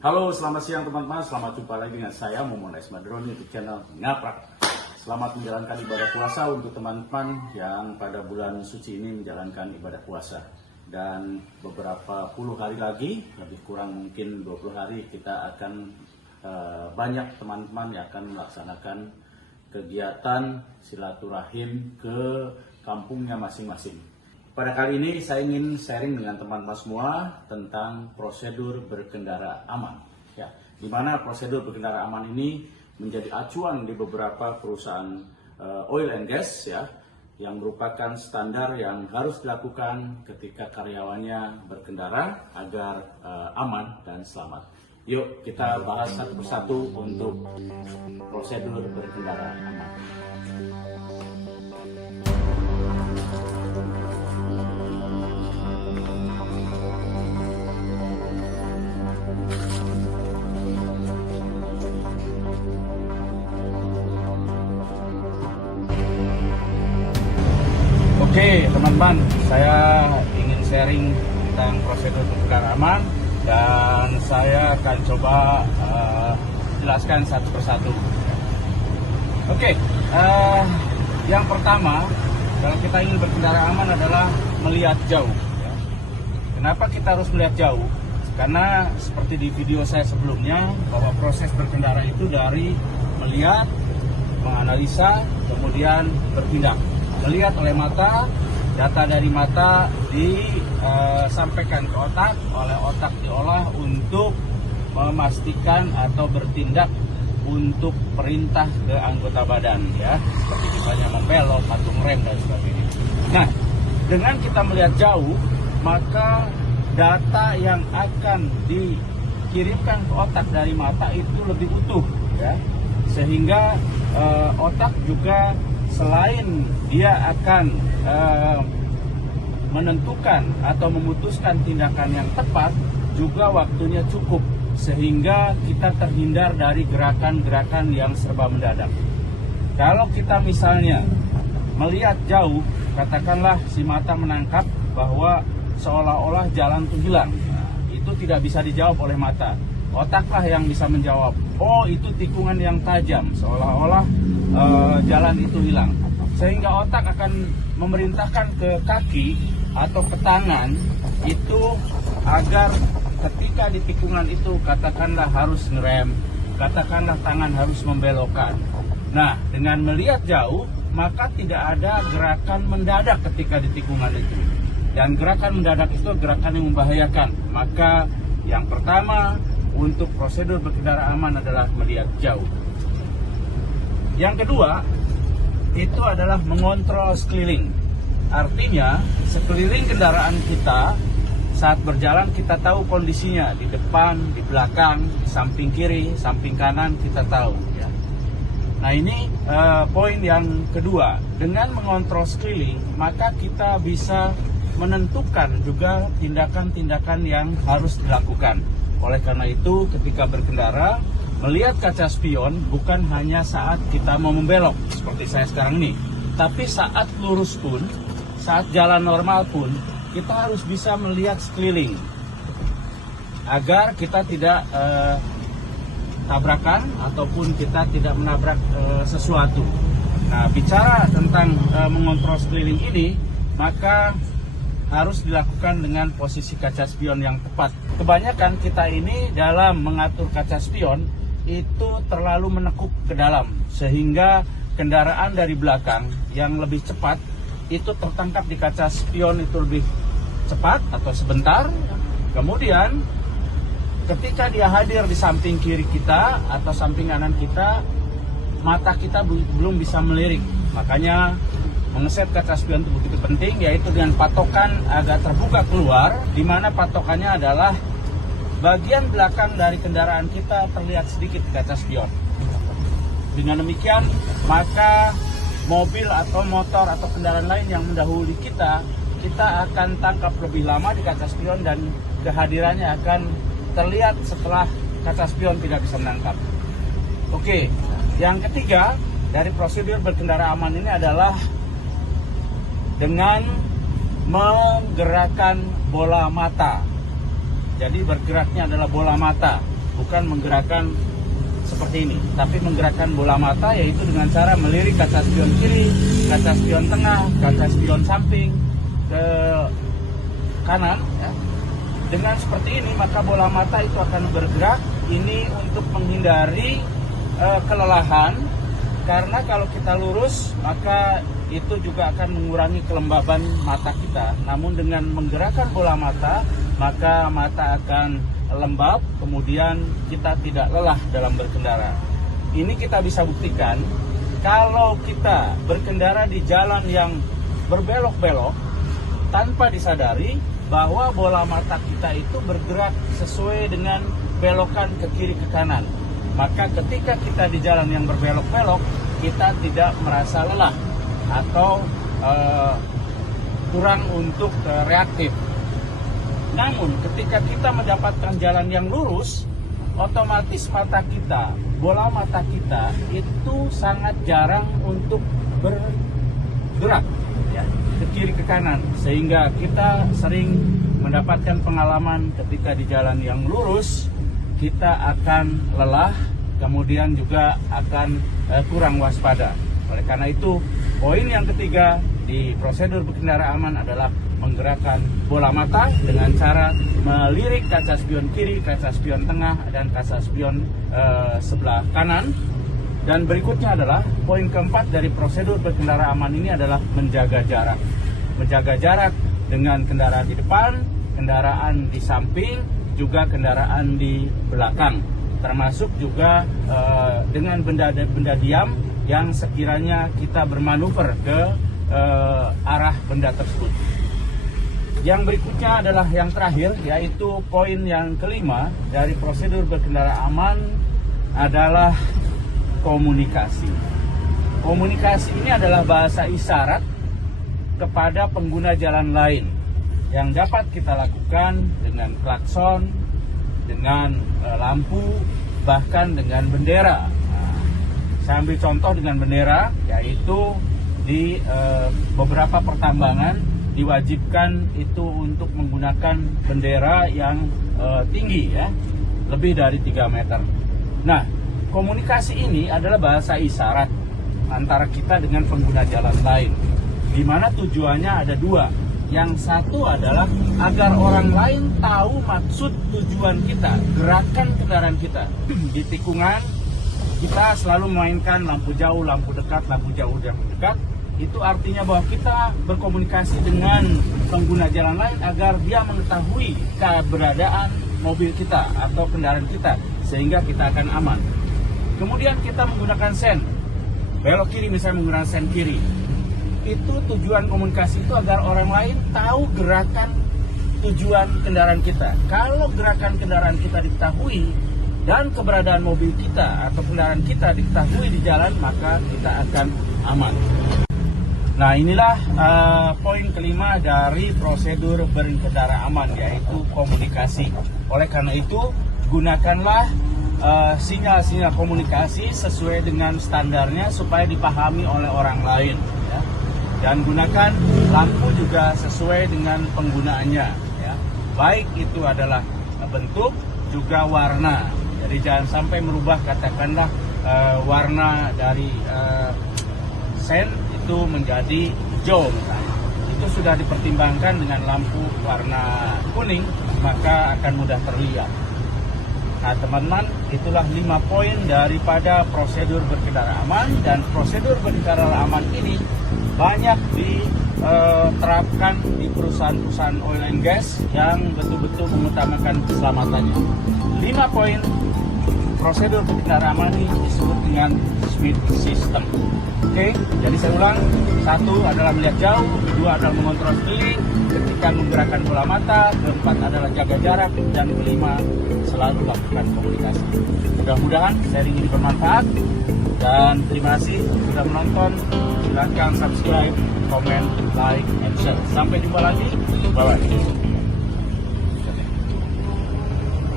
Halo, selamat siang teman-teman. Selamat jumpa lagi dengan saya Momon Esmadroni di channel Ngaprak. Selamat menjalankan ibadah puasa untuk teman-teman yang pada bulan suci ini menjalankan ibadah puasa. Dan beberapa puluh hari lagi, lebih kurang mungkin 20 hari, kita akan banyak teman-teman yang akan melaksanakan kegiatan silaturahim ke kampungnya masing-masing. Pada kali ini saya ingin sharing dengan teman-teman semua tentang prosedur berkendara aman. Ya, di mana prosedur berkendara aman ini menjadi acuan di beberapa perusahaan oil and gas, ya, yang merupakan standar yang harus dilakukan ketika karyawannya berkendara agar aman dan selamat. Yuk kita bahas satu persatu untuk prosedur berkendara aman. Oke teman-teman, saya ingin sharing tentang prosedur berkendara aman dan saya akan coba jelaskan satu persatu. Oke, yang pertama kalau kita ingin berkendara aman adalah melihat jauh. Kenapa kita harus melihat jauh? Karena seperti di video saya sebelumnya bahwa proses berkendara itu dari melihat, menganalisa, kemudian bertindak. Melihat oleh mata, data dari mata disampaikan ke otak, oleh otak diolah untuk memastikan atau bertindak untuk perintah ke anggota badan, ya, seperti misalnya membelok, patung rem dan sebagainya. Nah, dengan kita melihat jauh, maka data yang akan dikirimkan ke otak dari mata itu lebih utuh, ya, sehingga otak juga selain dia akan menentukan atau memutuskan tindakan yang tepat, juga waktunya cukup sehingga kita terhindar dari gerakan-gerakan yang serba mendadak. Kalau kita misalnya melihat jauh, katakanlah si mata menangkap bahwa seolah-olah jalan itu hilang, itu tidak bisa dijawab oleh mata. Otaklah yang bisa menjawab, oh itu tikungan yang tajam, seolah-olah jalan itu hilang. Sehingga otak akan memerintahkan ke kaki atau ke tangan itu agar ketika di tikungan itu katakanlah harus ngerem, katakanlah tangan harus membelokkan. Nah, dengan melihat jauh maka tidak ada gerakan mendadak ketika di tikungan itu. Dan gerakan mendadak itu gerakan yang membahayakan. Maka yang pertama untuk prosedur berkendara aman adalah melihat jauh. Yang kedua, itu adalah mengontrol sekeliling. Artinya, sekeliling kendaraan kita saat berjalan kita tahu kondisinya di depan, di belakang, samping kiri, samping kanan kita tahu, ya. Nah, ini poin yang kedua. Dengan mengontrol sekeliling, maka kita bisa menentukan juga tindakan-tindakan yang harus dilakukan. Oleh karena itu, ketika berkendara, melihat kaca spion bukan hanya saat kita mau membelok seperti saya sekarang ini, tapi saat lurus pun, saat jalan normal pun, kita harus bisa melihat sekeliling agar kita tidak tabrakan ataupun kita tidak menabrak sesuatu. Nah, bicara tentang mengontrol sekeliling ini, maka harus dilakukan dengan posisi kaca spion yang tepat. Kebanyakan kita ini dalam mengatur kaca spion itu terlalu menekuk ke dalam, sehingga kendaraan dari belakang yang lebih cepat itu tertangkap di kaca spion itu lebih cepat atau sebentar. Kemudian ketika dia hadir di samping kiri kita atau samping kanan kita, mata kita belum bisa melirik. Makanya mengeset kaca spion itu begitu penting, yaitu dengan patokan agak terbuka keluar, di mana patokannya adalah bagian belakang dari kendaraan kita terlihat sedikit di kaca spion. Dengan demikian, maka mobil atau motor atau kendaraan lain yang mendahului kita akan tangkap lebih lama di kaca spion dan kehadirannya akan terlihat setelah kaca spion tidak bisa menangkap. Oke, yang ketiga dari prosedur berkendara aman ini adalah dengan menggerakkan bola mata. Jadi bergeraknya adalah bola mata. bukan menggerakkan seperti ini, tapi menggerakkan bola mata, yaitu dengan cara melirik kaca spion kiri, kaca spion tengah, kaca spion samping ke kanan ya. Dengan seperti ini maka bola mata itu akan bergerak, ini untuk menghindari kelelahan, karena kalau kita lurus maka itu juga akan mengurangi kelembaban mata kita. Namun dengan menggerakkan bola mata maka mata akan lembab, kemudian kita tidak lelah dalam berkendara. Ini kita bisa buktikan kalau kita berkendara di jalan yang berbelok-belok tanpa disadari bahwa bola mata kita itu bergerak sesuai dengan belokan ke kiri ke kanan. Maka ketika kita di jalan yang berbelok-belok, kita tidak merasa lelah atau kurang untuk reaktif. Namun ketika kita mendapatkan jalan yang lurus, otomatis mata kita, bola mata kita itu sangat jarang untuk bergerak ya, ke kiri ke kanan, sehingga kita sering mendapatkan pengalaman ketika di jalan yang lurus kita akan lelah, kemudian juga akan kurang waspada. Oleh karena itu, poin yang ketiga di prosedur berkendara aman adalah menggerakkan bola mata dengan cara melirik kaca spion kiri, kaca spion tengah, dan kaca spion sebelah kanan. Dan berikutnya adalah poin keempat dari prosedur berkendara aman ini adalah menjaga jarak. Menjaga jarak dengan kendaraan di depan, kendaraan di samping, juga kendaraan di belakang. Termasuk juga dengan benda-benda diam yang sekiranya kita bermanuver ke arah benda tersebut. Yang berikutnya adalah yang terakhir, yaitu poin yang kelima dari prosedur berkendara aman adalah komunikasi. Komunikasi ini adalah bahasa isyarat kepada pengguna jalan lain yang dapat kita lakukan dengan klakson, dengan lampu, bahkan dengan bendera. Saya ambil contoh dengan bendera, yaitu di beberapa pertambangan diwajibkan itu untuk menggunakan bendera yang tinggi ya, lebih dari 3 meter. Nah, komunikasi ini adalah bahasa isyarat antara kita dengan pengguna jalan lain, di mana tujuannya ada dua. Yang satu adalah agar orang lain tahu maksud tujuan kita, gerakan kendaraan kita. Di tikungan kita selalu memainkan lampu jauh, lampu dekat, lampu jauh, lampu dekat. Itu artinya bahwa kita berkomunikasi dengan pengguna jalan lain agar dia mengetahui keberadaan mobil kita atau kendaraan kita, sehingga kita akan aman. Kemudian kita menggunakan sen, belok kiri misalnya menggunakan sen kiri. Itu tujuan komunikasi itu agar orang lain tahu gerakan tujuan kendaraan kita. Kalau gerakan kendaraan kita diketahui dan keberadaan mobil kita atau kendaraan kita diketahui di jalan, maka kita akan aman. Nah, inilah poin kelima dari prosedur berkendara aman, yaitu komunikasi. Oleh karena itu, gunakanlah sinyal-sinyal komunikasi sesuai dengan standarnya supaya dipahami oleh orang lain. Ya. Dan gunakan lampu juga sesuai dengan penggunaannya. Ya. Baik itu adalah bentuk juga warna. Jadi jangan sampai merubah katakanlah warna dari sen itu menjadi hijau misalnya. Itu sudah dipertimbangkan dengan lampu warna kuning, maka akan mudah terlihat. Nah teman-teman, itulah 5 poin daripada prosedur berkendara aman. Dan prosedur berkendara aman ini banyak diterapkan di perusahaan-perusahaan oil and gas yang betul-betul mengutamakan keselamatannya. 5 poin prosedur berkendara aman ini disebut dengan SMID system. Oke, jadi saya ulang. 1 adalah melihat jauh, 2 adalah mengontrol sekeliling ketika menggerakkan bola mata, 4 adalah jaga jarak, dan 5 selalu lakukan komunikasi. Mudah-mudahan sharing ini bermanfaat, dan terima kasih sudah menonton. Silakan subscribe, komen, like, and share. Sampai jumpa lagi. Bye-bye.